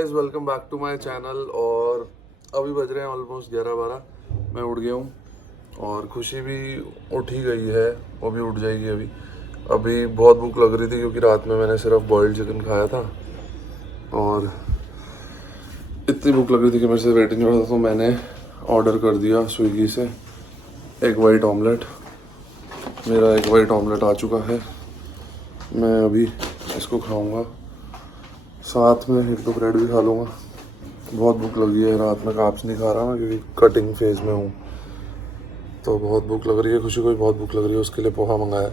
Guys, welcome back to my channel. और अभी बज रहे हैं ऑलमोस्ट 11-12। मैं उठ गया हूँ और खुशी भी उठ ही गई है, वो भी उठ जाएगी अभी। अभी बहुत भूख लग रही थी क्योंकि रात में मैंने सिर्फ बॉइल्ड चिकन खाया था और इतनी भूख लग रही थी कि मेरे से वेट नहीं हो रहा था, तो मैंने ऑर्डर कर दिया स्विगी से एग वाइट ऑमलेट। मेरा एग वाइट ऑमलेट आ चुका है, मैं अभी इसको खाऊंगा, साथ में एक दो ब्रेड भी खा लूँगा। बहुत भूख लगी है, रात में कार्ब्स नहीं खा रहा मैं क्योंकि कटिंग फेज में हूँ, तो बहुत भूख लग रही है। खुशी को भी बहुत भूख लग रही है, उसके लिए पोहा मंगाया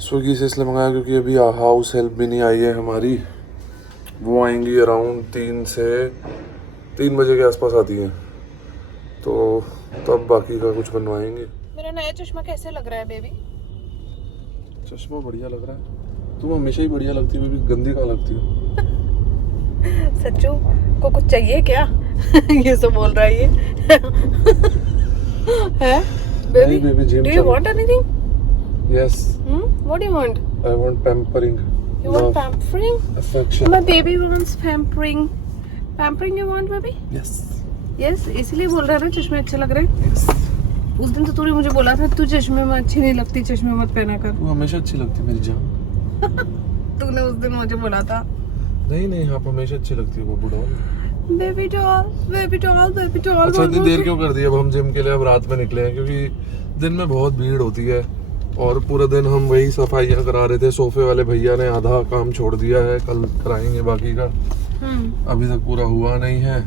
स्विगी से। इसलिए मंगाया क्योंकि अभी हाउस हेल्प भी नहीं आई है हमारी, वो आएंगी अराउंड 3 बजे के आसपास आती हैं, तो तब बाकी का कुछ बनवाएंगे। मेरा नया चश्मा कैसे लग रहा है बेबी? चश्मा बढ़िया लग रहा है, तुम हमेशा ही बढ़िया लगती हो बेबी, गंदी कहाँ लगती हो? सच्चू को कुछ चाहिए क्या? ये सब बोल रहा है ये। है baby? Do you want anything? Yes. What do you want? I want pampering. You want pampering? Affection. My baby wants pampering. Pampering you want baby? Yes. Yes, इसलिए बोल रहा है ना चश्मे अच्छे लग रहे हैं। Yes. उस दिन तो तूने मुझे बोला था तू चश्मे में अच्छी नहीं लगती, चश्मे मत पहना कर। वो हमेशा अच्छी लगती है मेरी जान। तूने उस दिन मुझे बोला था। नहीं, आप हमेशा अच्छी लगती हो Babbu doll. Baby doll, baby doll, baby doll. अच्छा, इतनी देर क्यों कर दी? अब हम जिम के लिए अब रात में निकले हैं क्योंकि दिन में बहुत भीड़ होती है और पूरे दिन हम वही सफाइयाँ करा रहे थे। सोफे वाले भैया ने आधा काम छोड़ दिया है, कल कराएंगे बाकी का, अभी तक पूरा हुआ नहीं है।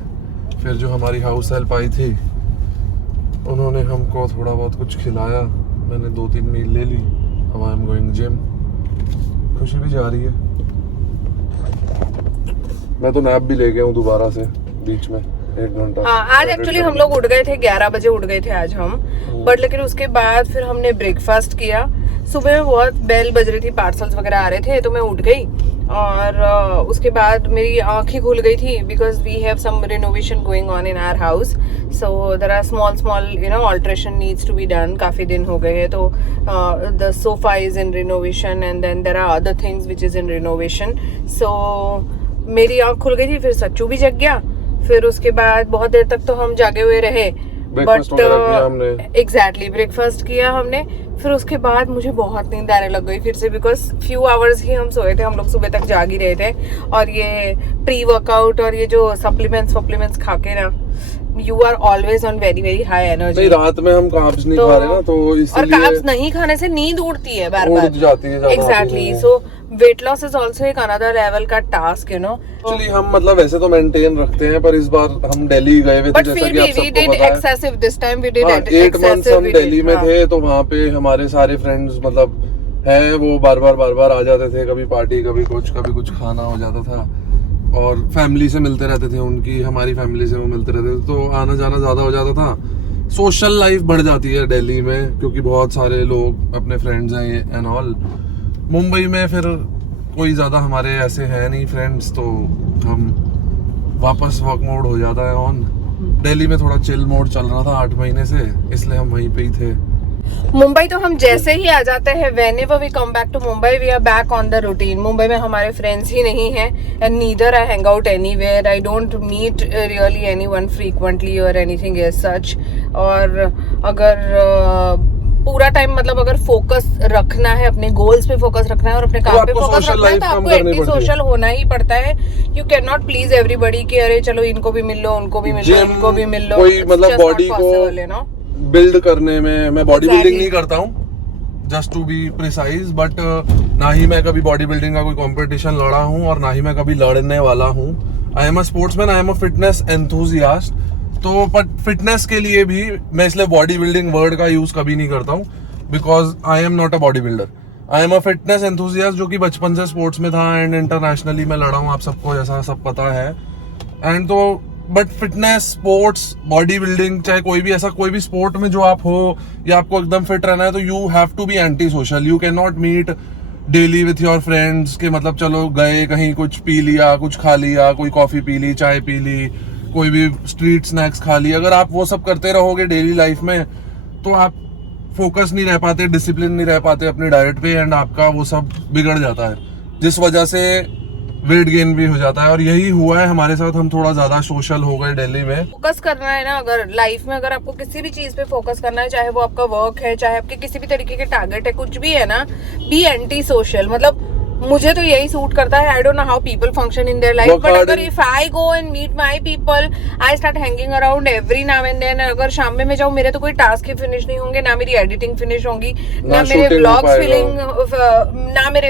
फिर जो हमारी हाउस हेल्प आई थी उन्होंने हमको थोड़ा बहुत कुछ खिलाया, मैंने 2-3 मील ले ली। अब आई एम गोइंग जिम। खुशी भी जा रही है, मैं तो नैप भी ले गया हूँ दोबारा से बीच में 1 घंटा। हाँ, आज एक्चुअली हम लोग उठ गए थे 11 बजे उठ गए थे आज हम, बट लेकिन उसके बाद फिर हमने ब्रेकफास्ट किया। सुबह में बहुत बेल बज रही थी, पार्सल्स वगैरह आ रहे थे, तो मैं उठ गई और उसके बाद मेरी आँख ही खुल गई थी because we have some renovation going on in our house, so there are small you know alteration needs to be done. काफ़ी दिन हो गए हैं, तो the sofa is in renovation and then there are other things which is in renovation. So मेरी आँख खुल गई थी, फिर सच्चू भी जग गया। फिर उसके बाद बहुत देर तक तो हम जागे हुए रहे, बट एग्जैक्टली ब्रेकफास्ट किया हमने। फिर उसके बाद मुझे बहुत नींद आने लग गई फिर से, बिकॉज फ्यू आवर्स ही हम सोए थे, हम लोग सुबह तक जाग ही रहे थे। और ये प्री वर्कआउट और ये जो सप्लीमेंट्स खा के ना, you are always on very very high energy. रात में हम कार्ब्स नहीं खा रहे ना, तो इसलिए और कार्ब्स नहीं खाने से नींद उड़ती है बार बार, जाती है exactly. So weight loss is also एक अनदर लेवल का टास्क, यू नो। एक्चुअली हम मतलब वैसे तो मेंटेन रखते हैं, पर इस बार हम दिल्ली गए हुए थे, जैसा कि आप सबको पता है। Excessive this time we did 8 months हम दिल्ली में थे, तो वहाँ पे हमारे सारे फ्रेंड्स मतलब हैं, वो बार बार आ जाते थे, कभी पार्टी कभी कुछ खाना हो जाता था, और फैमिली से मिलते रहते थे, उनकी हमारी फैमिली से वो मिलते रहते थे, तो आना जाना ज्यादा हो जाता था। सोशल लाइफ बढ़ जाती है दिल्ली में क्योंकि बहुत सारे लोग अपने फ्रेंड्स हैं एंड ऑल। मुंबई में फिर कोई ज़्यादा हमारे ऐसे हैं नहीं फ्रेंड्स, तो हम वापस वर्क मोड हो जाता है ऑन। दिल्ली में थोड़ा चिल मोड चल रहा था 8 महीने से, इसलिए हम वहीं पे ही थे। मुंबई तो हम जैसे ही आ जाते हैं, whenever we come back to Mumbai, we are back on the routine। Mumbai में हमारे फ्रेंड्स ही नहीं हैं, and neither I hang out anywhere, I don't meet really anyone frequently or anything as such। और अगर पूरा टाइम मतलब अगर फोकस रखना है, अपने गोल्स पे फोकस रखना है और अपने काम पे फोकस रखना है, तो आपको एंटी सोशल होना ही पड़ता है। You can not please everybody कि अरे चलो इनको भी मिल लो, उनको भी मिल लो, इनको भी मिल लो। कोई मतलब बॉडी को बिल्ड करने में, मैं बॉडी बिल्डिंग नहीं करता हूँ just to be precise, but ना ही मैं कभी बॉडी बिल्डिंग का कोई कंपटीशन लड़ा हूँ और ना ही मैं कभी लड़ने वाला हूँ। I am a sportsman, I am a fitness enthusiast. तो बट फिटनेस के लिए भी मैं इसलिए बॉडी बिल्डिंग वर्ड का यूज कभी नहीं करता हूँ, because I am not a body builder. I am a fitness enthusiast जो कि बचपन से स्पोर्ट्स में था एंड इंटरनेशनली मैं लड़ा हूँ, आप सबको जैसा सब पता है। एंड तो but fitness, sports, body building, चाहे कोई भी ऐसा कोई भी स्पोर्ट में जो आप हो या आपको एकदम फिट रहना है, तो you have to be anti social. You can not meet daily with your friends के मतलब चलो गए कहीं, कुछ पी लिया, कुछ खा लिया, कोई कॉफी पी ली, चाय पी ली, कोई भी स्ट्रीट स्नैक्स खा ली। अगर आप वो सब करते रहोगे डेली लाइफ में, तो आप फोकस नहीं रह पाते, डिसिप्लिन नहीं रह पाते अपनी डाइट पे, एंड आपका वो सब बिगड़ जाता है, जिस वजह से वेट गेन भी हो जाता है। और यही हुआ है हमारे साथ, हम थोड़ा ज्यादा सोशल हो गए दिल्ली में। फोकस करना है ना, अगर लाइफ में अगर आपको किसी भी चीज पे फोकस करना है, चाहे वो आपका वर्क है, चाहे आपके किसी भी तरीके के टारगेट है, कुछ भी है ना, बी एंटी सोशल। मतलब मुझे तो यही सूट करता है। I don't know how people function in their life, but अगर if I go and meet my people, I start hanging around every now and then, अगर शाम में मैं जाऊँ, मेरे तो कोई टास्क ही फिनिश नहीं होंगे, ना मेरी एडिटिंग फिनिश होंगी, ना मेरे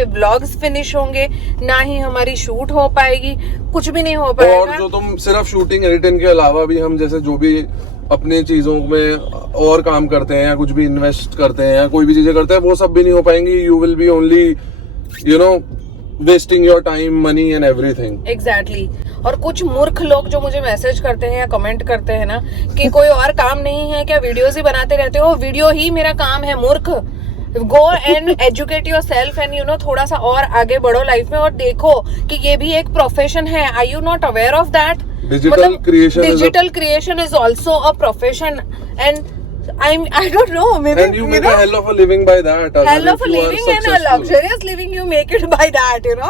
व्लॉग्स फिनिश होंगे, ना ही हमारी शूट हो पाएगी, कुछ भी नहीं हो पाएगा। और जो तुम सिर्फ शूटिंग एडिटिंग के अलावा भी हम जैसे जो भी अपनी चीजों में और काम करते हैं या कुछ भी इन्वेस्ट करते हैं या कोई भी चीजें करते हैं, वो सब भी नहीं हो पाएंगी। You will be only wasting your time, money and everything. Exactly. और कुछ मूर्ख लोग जो मुझे मैसेज करते हैं या कमेंट करते हैं ना कि कोई और काम नहीं है क्या, वीडियोस ही बनाते रहते हो, वीडियो ही मेरा काम है। मूर्ख, go and educate your self and थोड़ा सा और आगे बढ़ो लाइफ में, और देखो कि ये भी एक प्रोफेशन है। Are you not aware of that? Digital creation is also a profession and I don't know, maybe and you make a hell of a living by that. Hell of a living and a luxurious living you make it by that, and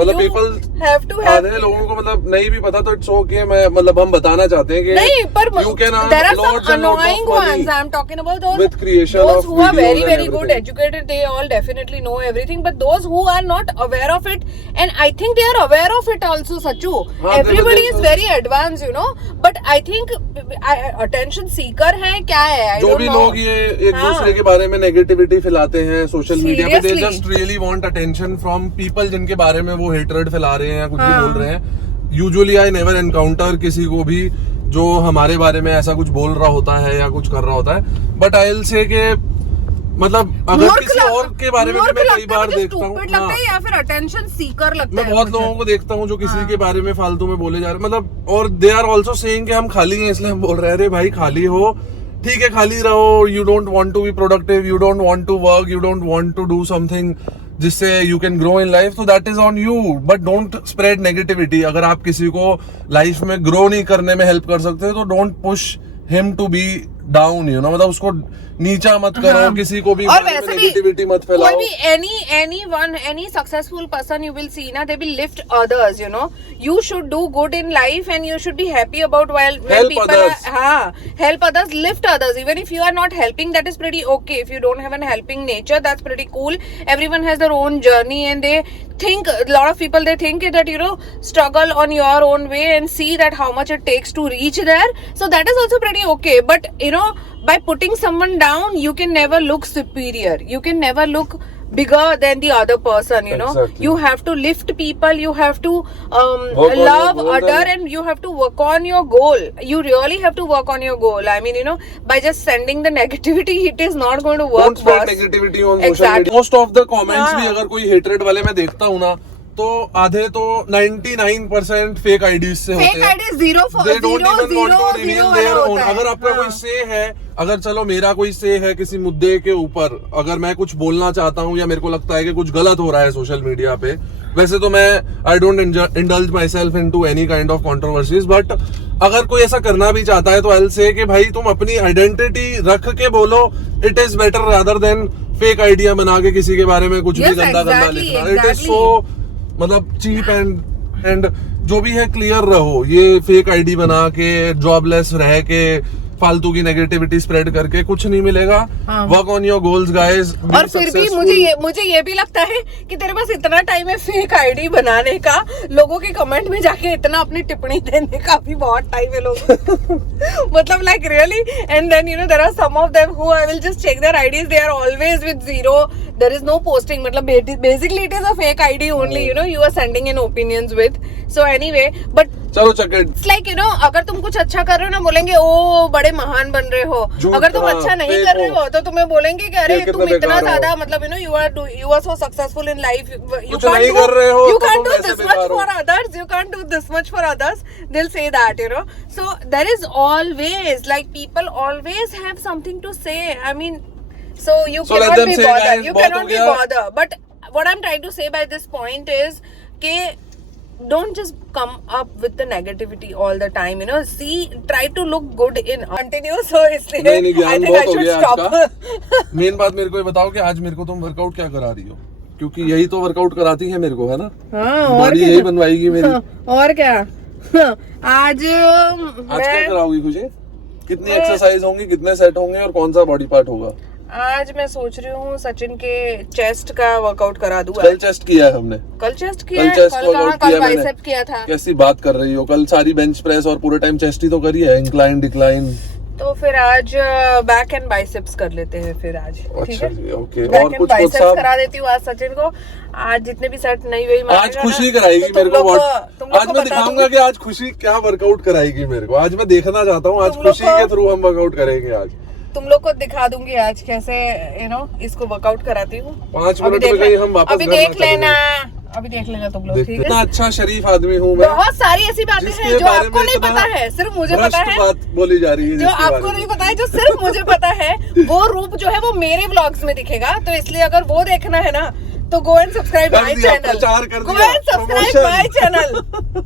मतलब you people have to have आधे लोगों को मतलब नहीं भी पता तो it's okay. मैं मतलब हम बताना चाहते हैं कि नहीं, पर you can earn there are some lots and lots annoying of money ones. I'm talking about those with creation those of who are videos very and good everything. educated, they all definitely know everything, but those who are not aware of it, and I think they are aware of it also, Sachu. Everybody is very advanced, but I think attention seeker है क्या है, जो भी लोग ये एक दूसरे के बारे में नेगेटिविटी फैलाते हैं सोशल मीडिया पे, they just really want attention from people जिनके बारे में वो हेटरेड फैला रहे हैं या कुछ भी बोल रहे हैं। यूजुअली आई नेवर एनकाउंटर किसी को भी जो हमारे बारे में ऐसा कुछ बोल रहा होता है या कुछ कर रहा होता है, बट आई विल से के मतलब अगर किसी और के बारे में मैं कई बार देखता हूँ या फिर अटेंशन सीकर लगता मैं है। बहुत लोगों को देखता हूँ जो किसी के बारे में फालतू में बोले जा रहे, मतलब, और दे आर ऑल्सो सेइंग कि हम खाली हैं इसलिए हम बोल रहे हैं। अरे भाई खाली हो, ठीक है, खाली रहो। You don't want to be productive, you don't want to work, you don't want to do something जिससे you can grow in life, तो that is on you, but don't spread negativity. अगर आप किसी को लाइफ में grow नहीं करने में हेल्प कर सकते तो don't push him to be down, मतलब उसको नीचा मत करो, किसी को भी नेगेटिविटी मत फैलाओ। कोई भी any successful person you will see ना, they will lift others, you should do good in life and you should be happy about when people help others, lift others. Even if you are not helping, that is pretty okay. If you don't have an helping nature, that's pretty cool. Everyone has their own journey and they think, a lot of people, they think that struggle on your own way and see that how much it takes to reach there, so that is also pretty okay. But by putting someone down, you can never look superior, you can never look bigger than the other person. Exactly. You have to lift people, you have to love other, and you have to work on your goal. You really have to work on your goal. I mean, by just sending the negativity, it is not going to work. Don't spread negativity on social media. Most of the comments भी अगर कोई hatred वाले मैं देखता हूँ ना, तो आधे तो 99% फेक आईडीज से होते हैं। They don't even want to reveal their own. अगर आपका कोई से है, अगर चलो मेरा कोई से है किसी मुद्दे के ऊपर, अगर मैं कुछ बोलना चाहता हूँ या मेरे को लगता है कि कुछ गलत हो रहा है सोशल मीडिया पे, वैसे तो मैं I don't indulge myself into any kind of controversies, but अगर कोई ऐसा करना भी चाहता है तो आई विल से कि भाई तुम अपनी आइडेंटिटी रख के बोलो, it is better rather than fake idea बना के किसी के बारे में कुछ भी गंदा लिखना। इट इज सो मतलब चीप एंड जो भी है क्लियर रहो। ये फेक आईडी बना के जॉबलेस रह के फालतू की नेगेटिविटी स्प्रेड करके कुछ नहीं मिलेगा। Work on your goals guys. और फिर भी मुझे ये भी लगता है कि तेरे पास इतना टाइम है फेक आईडी बनाने का, लोगों के कमेंट में जाके इतना अपनी टिप्पणी देने का भी बहुत टाइम है लोगों मतलब like really. And then there are some of them who I will just check their IDs, they are always with zero, there is no posting, मतलब basically it is a fake ID only, you are sending in opinions with. So anyway, but चलो check it. It's like अगर तुम कुछ अच्छा कर रहे हो ना, बोलेंगे ओ बड़े महान बन रहे हो। अगर तुम अच्छा नहीं कर रहे हो तो तुम्हें बोलेंगे कि अरे तुम इतना ज्यादा मतलब you are so successful in life, you can't do this much for others, you can't do this much for others, they'll say that, so there is always, like, people always have something to say. I mean, so you cannot be bothered. You cannot be bothered. But what I'm trying to say by this point is that don't just come up with the negativity all the time. Try to look good in continue. So इसलिए I think I should stop. Main बात मेरे को ये बताओ कि आज मेरे को तुम वर्कआउट क्या करा रही हो? क्योंकि यही तो वर्कआउट कराती है मेरे को, है ना? हाँ, और बॉडी क्या? यही बनवाएगी मेरी। और क्या। आज क्या कराओगी मुझे? कितनी एक्सरसाइज होंगी, कितने सेट होंगे और कौन सा बॉडी पार्ट होगा? आज मैं सोच रही हूँ सचिन के चेस्ट का वर्कआउट करा दूँ। कल चेस्ट किया है हमने। कल चेस्ट किया कल है? चेस्ट कल कहाँ? वर्कआउट कल किया मैंने। बाइसेप किया था। कैसी बात कर रही हो? कल सारी बेंच प्रेस और पूरे टाइम चेस्ट ही तो करी है, इंक्लाइन डिक्लाइन। तो फिर आज बैक एंड बाइसेप्स कर लेते हैं फिर आज। ठीक अच्छा है, जी, ओके। बैक और एंड कुछ बाइसेप्स करा देती हूँ आज सचिन को। आज जितने भी सेट नहीं हुई आज खुशी कराएगी मेरे को। आज मैं दिखाऊंगा कि आज खुशी क्या वर्कआउट कराएगी मेरे को। आज मैं देखना चाहता हूँ, आज खुशी के थ्रू हम वर्कआउट करेंगे। आज तुम लोग को दिखा दूंगी आज कैसे इसको वर्कआउट कराती हूँ। 5 मिनट में कहीं हम वापस अभी देख लेना, अभी देख लेना तुम लोग। ठीक है, इतना अच्छा शरीफ आदमी हूँ मैं। बहुत सारी ऐसी बातें हैं जो आपको नहीं पता है, सिर्फ मुझे पता है। बात बोली जा रही है जो आपको नहीं पता है, जो सिर्फ मुझे पता है, वो रूप जो है वो मेरे व्लॉग्स में दिखेगा। तो इसलिए अगर वो देखना है ना तो go and subscribe my channel. Go and subscribe my channel.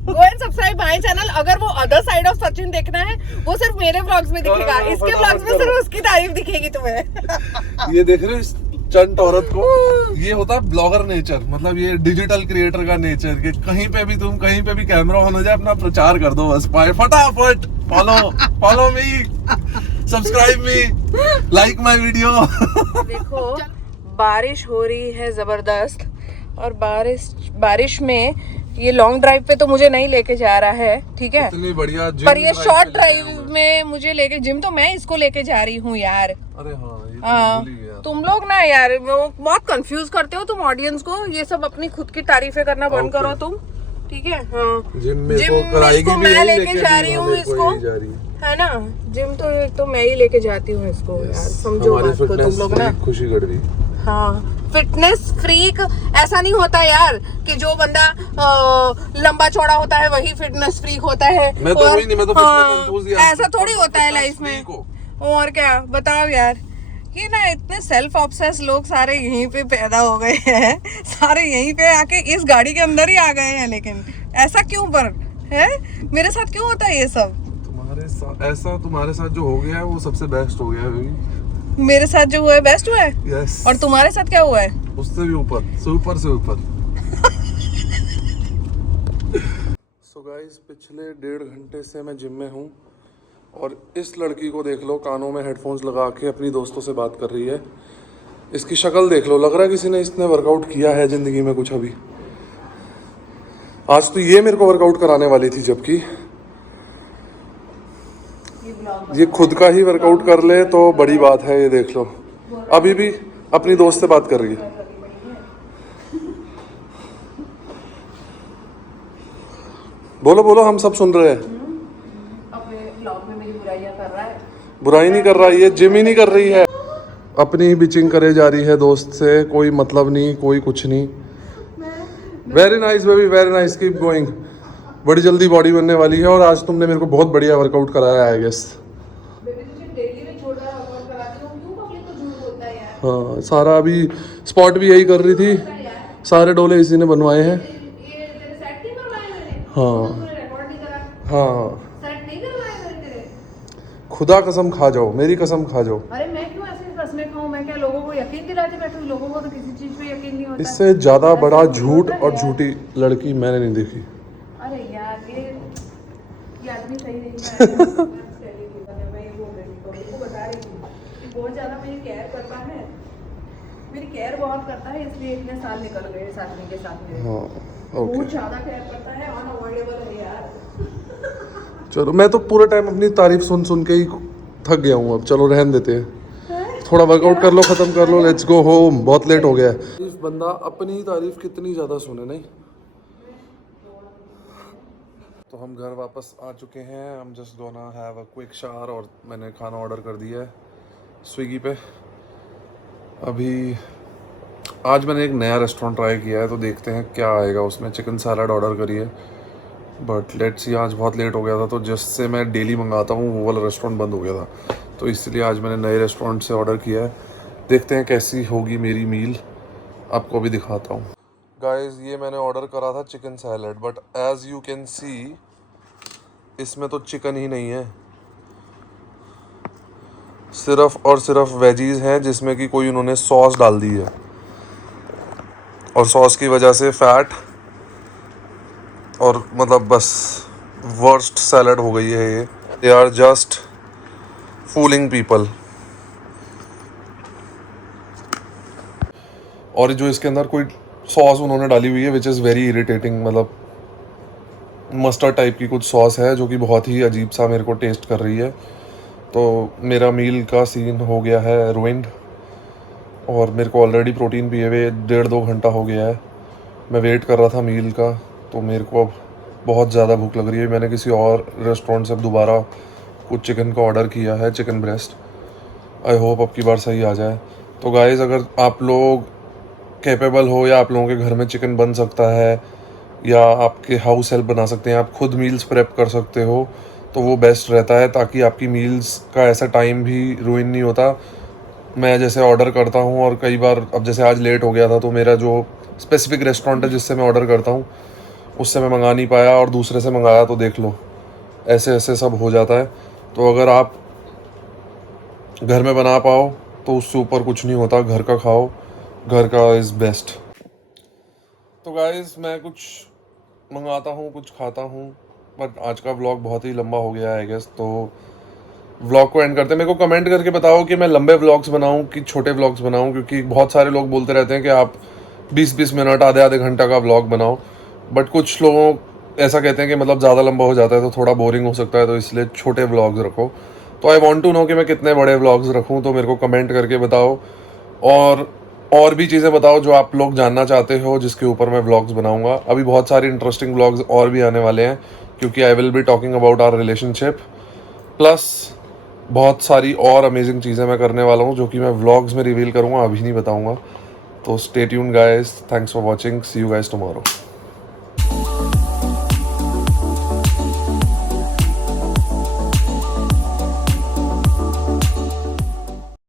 Go and subscribe my channel. अगर वो अदर साइड ऑफ सचिन देखना है, वो सिर्फ मेरे व्लॉग्स में दिखेगा। इसके व्लॉग्स में सिर्फ उसकी तारीफ दिखेगी तुम्हें। ये देख रहे हो इस चंट औरत को? ये होता है ब्लॉगर नेचर, मतलब ये डिजिटल क्रिएटर का नेचर कि कहीं पे भी तुम कहीं पे भी कैमरा ऑन हो जाए, अपना प्रचार कर दो बस। फटाफट follow me, subscribe me, like my video. देखो बारिश हो रही है जबरदस्त, और बारिश में ये लॉन्ग ड्राइव पे तो मुझे नहीं लेके जा रहा है, ठीक है, इतनी बढ़िया पर ये शॉर्ट ड्राइव में मुझे लेके, जिम तो मैं इसको लेके जा रही हूँ यार। अरे हाँ, ये तो भूल ही गया। तुम लोग ना यार बहुत कंफ्यूज करते हो तुम ऑडियंस को। ये सब अपनी खुद की तारीफें करना बंद करो तुम, ठीक है। हाँ, जिम में को कराएगी भी मैं यही, लेके जा रही हूँ इसको, है ना। जिम तो एक तो मैं ही लेके जाती हूँ इसको यार, समझो बात को तुम लोग ना। खुशी गढ़वी। हाँ, फिटनेस फ्रीक ऐसा नहीं होता यार कि जो बंदा लंबा चौड़ा होता है वही फिटनेस फ्रीक होता है। मैं तो वही नहीं, मैं तो फिटनेस ऐसा थोड़ी होता है लाइफ में। और क्या बताओ यार, ये ना इतने सेल्फ ऑब्सेस लोग सारे यहीं पे पैदा हो गए हैं, सारे यहीं पे आके इस गाड़ी के अंदर ही आ गए हैं। लेकिन ऐसा क्यों पर है, मेरे साथ क्यों होता है ये सब? तुम्हारे साथ ऐसा, तुम्हारे साथ जो हो गया है वो सबसे बेस्ट हो गया है। मेरे साथ जो हुआ है बेस्ट हुआ है। yes. और तुम्हारे साथ क्या हुआ है? उससे भी ऊपर से ऊपर। सो गाइस, पिछले 1.5 घंटे से मैं जिम में हूँ और इस लड़की को देख लो, कानों में हेडफोन्स लगा के अपनी दोस्तों से बात कर रही है। इसकी शक्ल देख लो, लग रहा है किसी ने इसने वर्कआउट किया है जिंदगी में कुछ अभी। आज तो ये मेरे को वर्कआउट कराने वाली थी, जबकि ये खुद का ही वर्कआउट कर ले तो बड़ी बात है। ये देख लो, अभी भी अपनी दोस्त से बात कर रही है। बोलो बोलो, हम सब सुन रहे हैं। अपने ब्लॉग में मेरी बुराइयां कर रहा है। बुराई नहीं कर रहा है, ये जिम ही नहीं कर रही है, अपनी ही बिचिंग करे जा रही है दोस्त से। कोई मतलब नहीं, कोई कुछ नहीं। Very nice baby, very nice, keep going. बड़ी जल्दी बॉडी बनने वाली है और आज तुमने मेरे को बहुत बढ़िया वर्कआउट कराया है, आई गेस। हाँ, सारा अभी स्पॉट भी यही कर रही थी, सारे डोले इसी ने बनवाए हैं। हाँ हाँ, खुदा कसम खा जाओ, मेरी कसम खा जाओ। अरे मैं क्यों ऐसे कसमें खाऊं? मैं क्या लोगों को यकीन दिलाती बैठूं? लोगों को तो किसी चीज पे यकीन नहीं होता। इससे ज्यादा बड़ा झूठ और झूठी लड़की मैंने नहीं देखी। अरे यार, ये आदमी सही नहीं है। मैं ये बोल रही थी, उनको बता रही थी कि बहुत ज्यादा मेरी केयर करता है, मेरी केयर बहुत करता है, इसलिए इतने साल निकल गए इस आदमी के साथ मेरे। हाँ, ओके। बहुत ज्यादा केयर करता है, अनअवॉइडेबल है यार। चलो, मैं तो पूरे टाइम अपनी तारीफ सुन सुन के ही थक गया हूँ। अब चलो रहने देते हैं, थोड़ा वर्कआउट कर लो, खत्म कर लो, लेट्स गो होम, बहुत लेट हो गया है। बंदा अपनी तारीफ कितनी ज्यादा सुने, नहीं? तो हम घर वापस आ चुके हैं। हम just gonna have a quick shower और मैंने खाना ऑर्डर कर दिया है स्विगी पे। अभी आज मैंने एक नया रेस्टोरेंट ट्राई किया है, तो देखते हैं क्या आएगा उसमें। चिकन सैलड ऑर्डर करी है, बट लेट्स सी। आज बहुत लेट हो गया था, तो जिससे मैं डेली मंगाता हूँ वो वाला रेस्टोरेंट बंद हो गया था, तो इसलिए आज मैंने नए रेस्टोरेंट से ऑर्डर किया है। देखते हैं कैसी होगी मेरी मील, आपको भी दिखाता हूँ। गाइस, ये मैंने ऑर्डर करा था chicken salad, but as you can see इसमें तो चिकन ही नहीं है, सिर्फ और सिर्फ वेजीज हैं, जिसमें कि कोई उन्होंने सॉस डाल दी है। और सॉस की वजह से फैट और मतलब बस वर्स्ट सैलड हो गई है ये। They are just fooling people. और जो इसके अंदर कोई सॉस उन्होंने डाली हुई है विच इज़ वेरी इरिटेटिंग, मतलब मस्टर्ड टाइप की कुछ सॉस है जो कि बहुत ही अजीब सा मेरे को टेस्ट कर रही है। तो मेरा मील का सीन हो गया है रुइंड, और मेरे को ऑलरेडी प्रोटीन पिए हुए 1.5-2 घंटा हो गया है। मैं वेट कर रहा था मील का, तो मेरे को अब बहुत ज़्यादा भूख लग रही है। मैंने किसी और रेस्टोरेंट से दोबारा कुछ चिकन का ऑर्डर किया है, चिकन ब्रेस्ट। आई होप अब की बार सही आ जाए। तो गाइज़, अगर आप लोग कैपेबल हो या आप लोगों के घर में चिकन बन सकता है या आपके हाउस हेल्प बना सकते हैं, आप खुद मील्स प्रेप कर सकते हो, तो वो बेस्ट रहता है, ताकि आपकी मील्स का ऐसा टाइम भी रुइन नहीं होता। मैं जैसे ऑर्डर करता हूँ और कई बार, अब जैसे आज लेट हो गया था, तो मेरा जो स्पेसिफिक रेस्टोरेंट है जिससे मैं ऑर्डर करता हूँ उससे मैं मंगा नहीं पाया और दूसरे से मंगाया, तो देख लो ऐसे ऐसे सब हो जाता है। तो अगर आप घर में बना पाओ तो उससे ऊपर कुछ नहीं होता। घर का खाओ, घर का इज़ बेस्ट। तो गाइज़, मैं कुछ मंगाता हूँ, कुछ खाता हूँ, बट आज का व्लॉग बहुत ही लंबा हो गया है आई गेस। तो व्लॉग को एंड करते हैं। मेरे को कमेंट करके बताओ कि मैं लंबे व्लॉग्स बनाऊं कि छोटे व्लॉग्स बनाऊं, क्योंकि बहुत सारे लोग बोलते रहते हैं कि आप 20-20 मिनट, आधे घंटा का व्लॉग बनाओ, बट कुछ लोगों ऐसा कहते हैं कि मतलब ज़्यादा लंबा हो जाता है तो थोड़ा बोरिंग हो सकता है, तो इसलिए छोटे व्लॉग्स रखो। तो आई वॉन्ट टू नो कि मैं कितने बड़े व्लॉग्स रखूँ, तो मेरे को कमेंट करके बताओ। और भी चीज़ें बताओ जो आप लोग जानना चाहते हो, जिसके ऊपर मैं व्लॉग्स बनाऊंगा। अभी बहुत सारी इंटरेस्टिंग व्लॉग्स और भी आने वाले हैं, क्योंकि I will be talking about our relationship, plus बहुत सारी और अमेजिंग चीज़ें मैं करने वाला हूँ जो कि मैं व्लॉग्स में रिवील करूँगा, अभी नहीं बताऊँगा। तो stay tuned guys, thanks for watching, see you guys tomorrow.